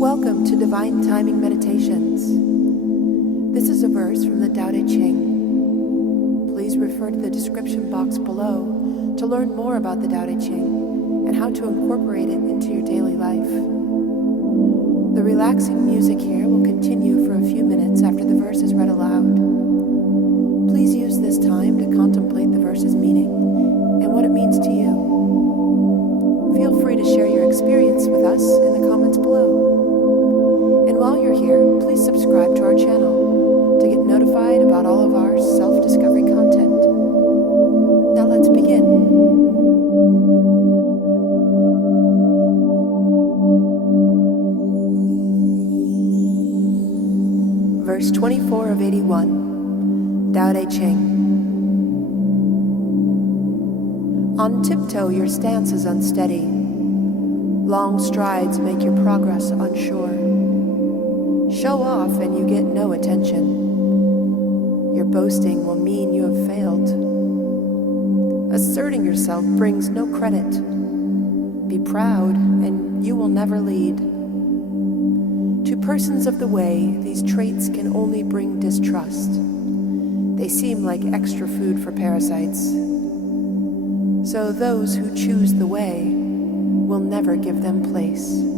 Welcome to Divine Timing Meditations. This is a verse from the Tao Te Ching. Please refer to the description box below to learn more about the Tao Te Ching and how to incorporate it into your daily life. The relaxing music here will continue for a few minutes after the verse is read aloud. Please use this time to contemplate the verse's meaning and what it means to you. Feel free to share your experience with us in the comments below. And while you're here, please subscribe to our channel to get notified about all of our self-discovery content. Now let's begin. Verse 24 of 81, Tao Te Ching. On tiptoe your stance is unsteady. Long strides make your progress unsure. Show off and you get no attention. Your boasting will mean you have failed. Asserting yourself brings no credit. Be proud and you will never lead. To persons of the way, these traits can only bring distrust. They seem like extra food for parasites. So those who choose the way will never give them place.